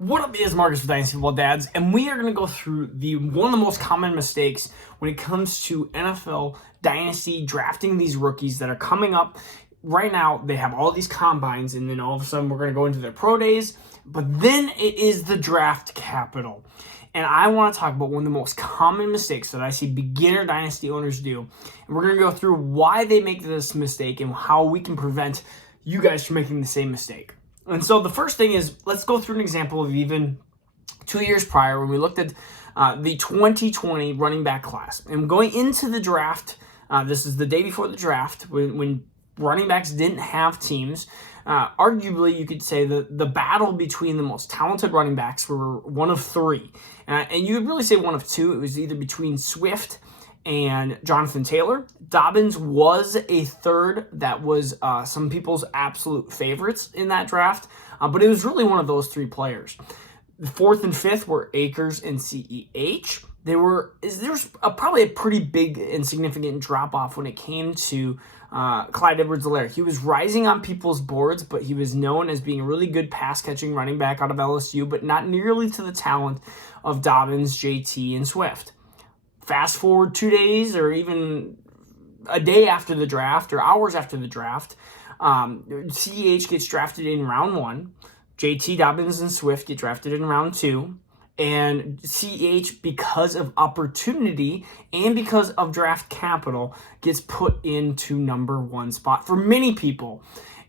What up, is Marcus with Dynasty Football Dads, and we are going to go through one of the most common mistakes when it comes to NFL Dynasty drafting these rookies that are coming up. Right now, they have all these combines, and then all of a sudden we're going to go into their pro days, but then it is the draft capital. And I want to talk about one of the most common mistakes that I see beginner Dynasty owners do, and we're going to go through why they make this mistake and how we can prevent you guys from making the same mistake. And so the first thing is, let's go through an example of even 2 years prior when we looked at the 2020 running back class. And going into the draft, this is the day before the draft, when running backs didn't have teams. Arguably, you could say that the battle between the most talented running backs were one of three. And you could really say one of two. It was either between Swift and Jonathan Taylor. Dobbins was a third that was some people's absolute favorites in that draft, but it was really one of those three players. The fourth and fifth were Akers and CEH. There's probably a pretty big and significant drop-off when it came to Clyde Edwards-Helaire. He was rising on people's boards, but he was known as being a really good pass-catching running back out of LSU, but not nearly to the talent of Dobbins, JT, and Swift. Fast forward 2 days or even a day after the draft or hours after the draft, CEH gets drafted in round 1. JT, Dobbins, and Swift get drafted in round 2. And CEH, because of opportunity and because of draft capital, gets put into number 1 spot for many people.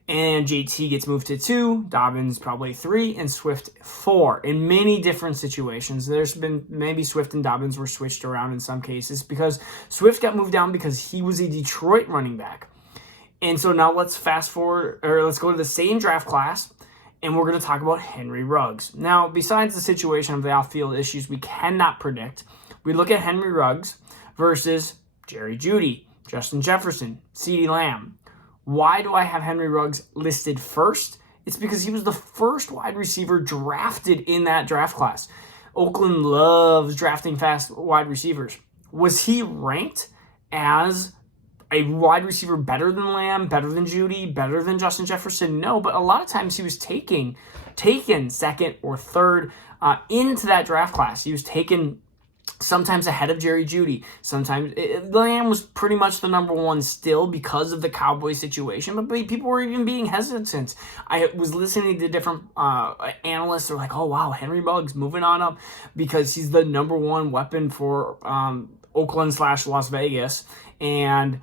And JT gets moved to 2, Dobbins probably 3, and Swift 4 in many different situations. There's been maybe Swift and Dobbins were switched around in some cases because Swift got moved down because he was a Detroit running back. And so now let's fast forward, or let's go to the same draft class, and we're going to talk about Henry Ruggs. Now, besides the situation of the off-field issues we cannot predict, we look at Henry Ruggs versus Jerry Judy, Justin Jefferson, CeeDee Lamb. Why do I have Henry Ruggs listed first? It's because he was the first wide receiver drafted in that draft class. Oakland loves drafting fast wide receivers. Was he ranked as a wide receiver better than Lamb, better than Judy, better than Justin Jefferson? No, but a lot of times he was taken second or third into that draft class. He was taken sometimes ahead of Jerry Judy. Sometimes Lamb was pretty much the number 1 still because of the Cowboy situation, but people were even being hesitant. I was listening to different analysts. They're like, oh, wow, Henry Ruggs moving on up because he's the number 1 weapon for Oakland/Las Vegas. And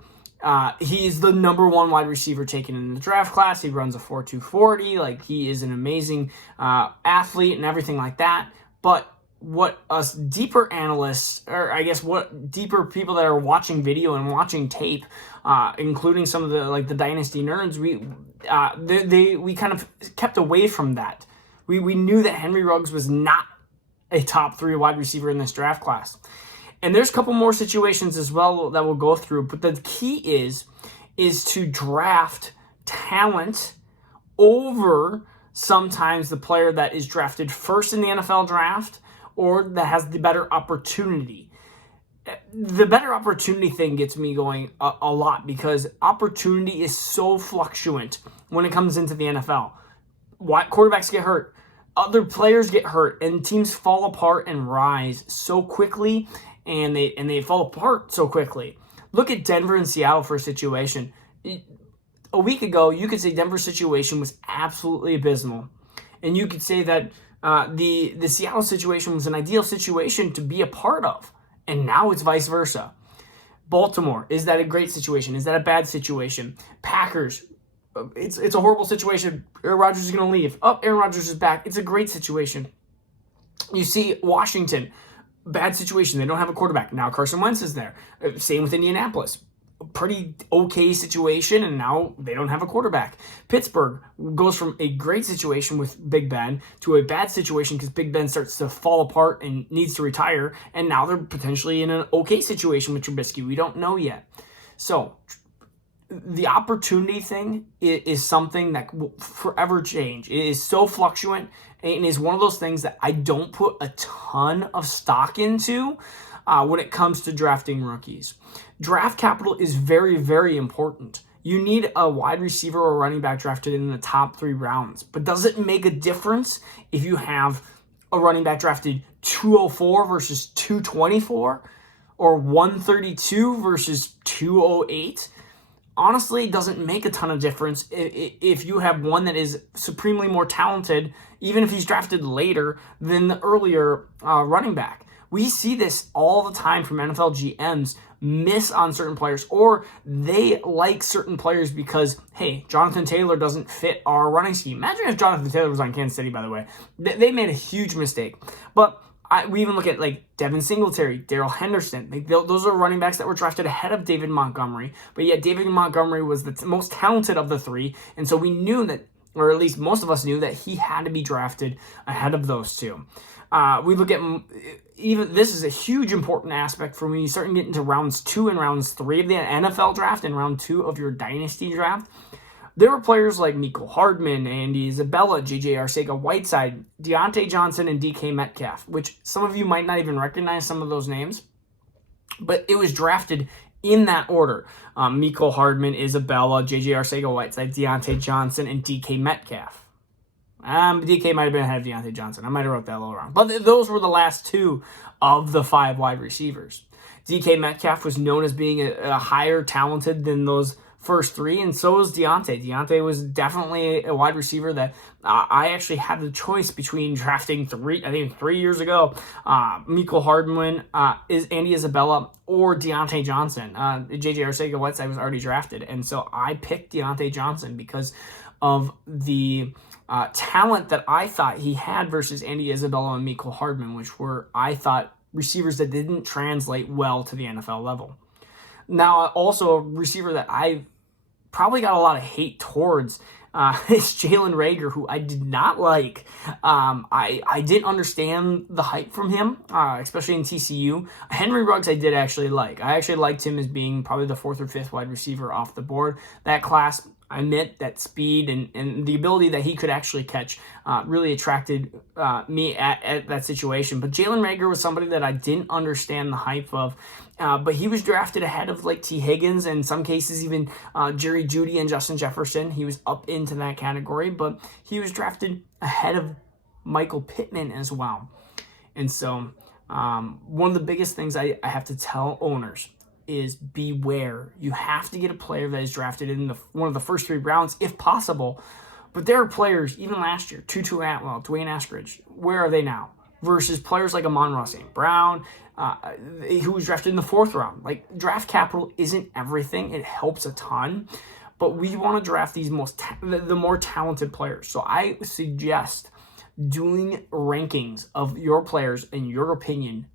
he's the number 1 wide receiver taken in the draft class. He runs a 4.2 40. Like, he is an amazing athlete and everything like that. But what us deeper analysts, or I guess what deeper people that are watching video and watching tape, including some of the Dynasty nerds, we kind of kept away from that. We knew that Henry Ruggs was not a top 3 wide receiver in this draft class. And there's a couple more situations as well that we'll go through, but the key is to draft talent over sometimes the player that is drafted first in the NFL draft or that has the better opportunity. The better opportunity thing gets me going a lot because opportunity is so fluctuant when it comes into the NFL. Quarterbacks get hurt, other players get hurt, and teams fall apart and rise so quickly, and they fall apart so quickly. Look at Denver and Seattle for a situation. A week ago, you could say Denver's situation was absolutely abysmal, and you could say that the Seattle situation was an ideal situation to be a part of, and now it's vice versa. Baltimore, is that a great situation? Is that a bad situation? Packers, it's a horrible situation. Aaron Rodgers is going to leave. Oh, Aaron Rodgers is back. It's a great situation. You see Washington, bad situation. They don't have a quarterback. Now Carson Wentz is there. Same with Indianapolis. A pretty okay situation, and now they don't have a quarterback. Pittsburgh goes from a great situation with Big Ben to a bad situation because Big Ben starts to fall apart and needs to retire, and now they're potentially in an okay situation with Trubisky. We don't know yet. So the opportunity thing is something that will forever change. It is so fluctuant, and is one of those things that I don't put a ton of stock into when it comes to drafting rookies. Draft capital is very, very important. You need a wide receiver or running back drafted in the top 3 rounds. But does it make a difference if you have a running back drafted 204 versus 224 or 132 versus 208. Honestly, it doesn't make a ton of difference if you have one that is supremely more talented, even if he's drafted later than the earlier running back. We see this all the time from NFL GMs miss on certain players, or they like certain players because, hey, Jonathan Taylor doesn't fit our running scheme. Imagine if Jonathan Taylor was on Kansas City, by the way. They made a huge mistake. But we even look at like Devin Singletary, Darrell Henderson. Those are running backs that were drafted ahead of David Montgomery. But yet David Montgomery was the most talented of the three. And so we knew that, or at least most of us knew, that he had to be drafted ahead of those two. We look at even this is a huge important aspect for when you start getting into rounds 2 and rounds 3 of the NFL draft and round 2 of your dynasty draft. There were players like Mecole Hardman, Andy Isabella, J.J. Arcega-Whiteside, Deontay Johnson, and DK Metcalf, which some of you might not even recognize some of those names, but it was drafted in that order. Mecole Hardman, Isabella, J.J. Arcega-Whiteside, Deontay Johnson, and DK Metcalf. DK might have been ahead of Deontay Johnson. I might have wrote that a little wrong. But those were the last 2 of the 5 wide receivers. DK Metcalf was known as being a higher talented than those first 3, and so was Deontay. Deontay was definitely a wide receiver that I actually had the choice between drafting 3 years ago, Mecole Hardman, Andy Isabella, or Deontay Johnson. J.J. Arcega-Whiteside was already drafted, and so I picked Deontay Johnson because of the talent that I thought he had versus Andy Isabella and Mecole Hardman, which were, I thought, receivers that didn't translate well to the NFL level. Now, also a receiver that I probably got a lot of hate towards is Jalen Rager, who I did not like. I didn't understand the hype from him, especially in TCU. Henry Ruggs I did actually like. I actually liked him as being probably the 4th or 5th wide receiver off the board. That class, I admit that speed and the ability that he could actually catch really attracted me at that situation. But Jalen Rager was somebody that I didn't understand the hype of. But he was drafted ahead of like T. Higgins, and in some cases even Jerry Judy and Justin Jefferson. He was up into that category, but he was drafted ahead of Michael Pittman as well. And so one of the biggest things I have to tell owners is beware. You have to get a player that is drafted in one of the first 3 rounds if possible. But there are players, even last year, Tutu Atwell, Dwayne Eskridge, where are they now? Versus players like Amon-Ra St. Brown, who was drafted in the 4th round. Like, draft capital isn't everything. It helps a ton. But we want to draft these the more talented players. So I suggest doing rankings of your players in your opinion,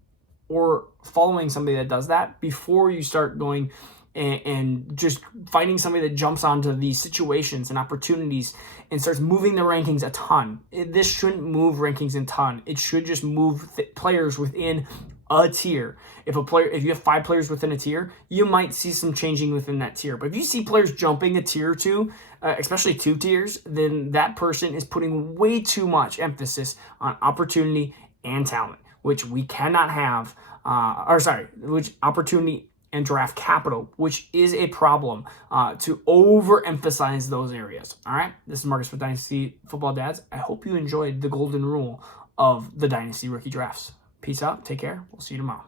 or following somebody that does that before you start going and just finding somebody that jumps onto these situations and opportunities and starts moving the rankings a ton. This shouldn't move rankings a ton. It should just move players within a tier. If you have 5 players within a tier, you might see some changing within that tier. But if you see players jumping a tier or 2, especially 2 tiers, then that person is putting way too much emphasis on opportunity and talent, which we cannot have, which opportunity and draft capital, which is a problem to overemphasize those areas. All right, this is Marcus with Dynasty Football Dads. I hope you enjoyed the golden rule of the Dynasty rookie drafts. Peace out. Take care. We'll see you tomorrow.